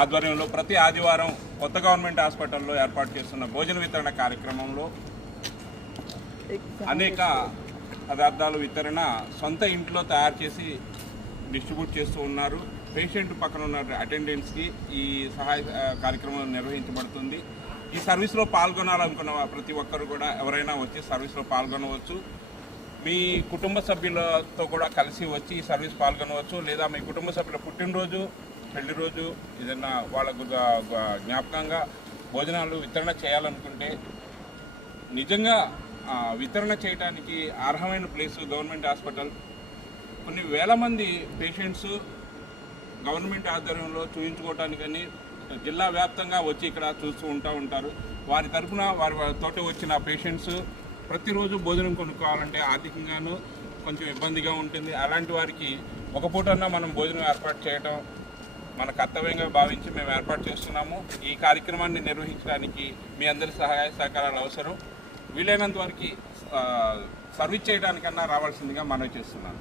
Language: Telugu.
ఆధ్వర్యంలో ప్రతి ఆదివారం కొత్త గవర్నమెంట్ హాస్పిటల్లో ఏర్పాటు చేస్తున్న భోజన వితరణ కార్యక్రమంలో అనేక పదార్థాలు వితరణ సొంత ఇంట్లో తయారు చేసి డిస్ట్రిబ్యూట్ చేస్తూ ఉన్నారు. పేషెంట్ పక్కన ఉన్న అటెండెంట్స్కి ఈ సహాయ కార్యక్రమం నిర్వహించబడుతుంది. ఈ సర్వీస్లో పాల్గొనాలనుకున్న ప్రతి ఒక్కరు కూడా ఎవరైనా వచ్చి సర్వీస్లో పాల్గొనవచ్చు. మీ కుటుంబ సభ్యులతో కూడా కలిసి వచ్చి ఈ సర్వీస్ పాల్గొనవచ్చు. లేదా మీ కుటుంబ సభ్యుల పుట్టినరోజు, పెళ్లి రోజు ఏదైనా వాళ్ళకు జ్ఞాపకంగా భోజనాలు వితరణ చేయాలనుకుంటే నిజంగా వితరణ చేయడానికి అర్హమైన ప్లేసు గవర్నమెంట్ హాస్పిటల్. కొన్ని వేల మంది పేషెంట్స్ గవర్నమెంట్ ఆధ్వర్యంలో చూయించుకోవటానికని జిల్లా వ్యాప్తంగా వచ్చి ఇక్కడ చూస్తూ ఉంటారు. వారి తరఫున తోటి వచ్చిన పేషెంట్స్ ప్రతిరోజు భోజనం కొనుక్కోవాలంటే ఆర్థికంగానూ కొంచెం ఇబ్బందిగా ఉంటుంది. అలాంటి వారికి ఒక పూటన్నా మనం భోజనం ఏర్పాటు చేయడం మన కర్తవ్యంగా భావించి మేము ఏర్పాటు చేస్తున్నాము. ఈ కార్యక్రమాన్ని నిర్వహించడానికి మీ అందరి సహాయ సహకారాలు అవసరం. వీలైనంత వరకు సర్వీస్ చేయడానికన్నా రావాల్సిందిగా మనవి చేస్తున్నాను.